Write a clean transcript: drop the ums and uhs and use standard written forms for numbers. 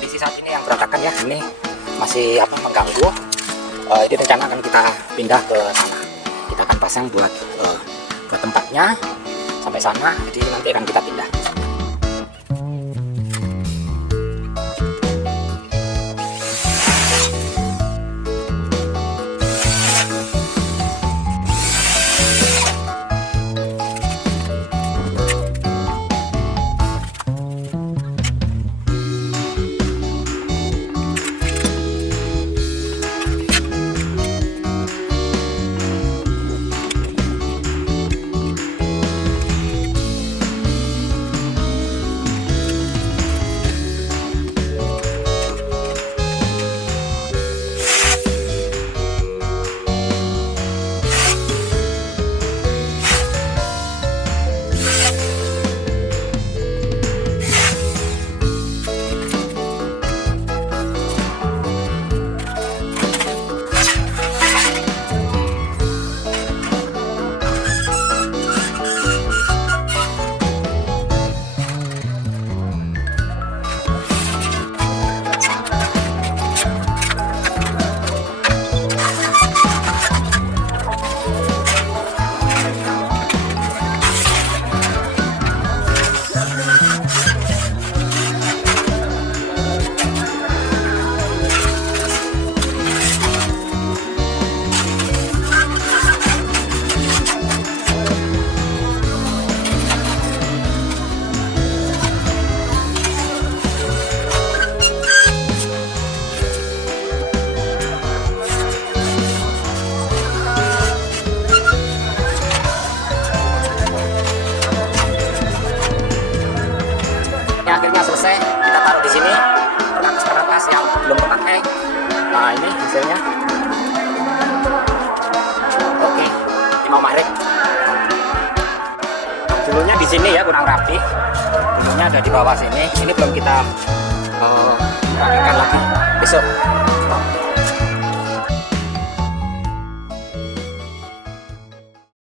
kondisi saat ini yang berantakan ya, ini masih mengganggu. Ini rencana akan kita pindah ke sana. Kita akan pasang buat ke tempatnya sampai sana. Jadi nanti akan kita pindah. Akhirnya selesai, kita taruh di sini berkas-berkas yang belum terpakai. Nah, ini hasilnya. Oke, ini mau maghrib. Dulunya di sini ya, kurang rapi. Dulunya ada di bawah sini. Ini belum kita rapikan lagi. Besok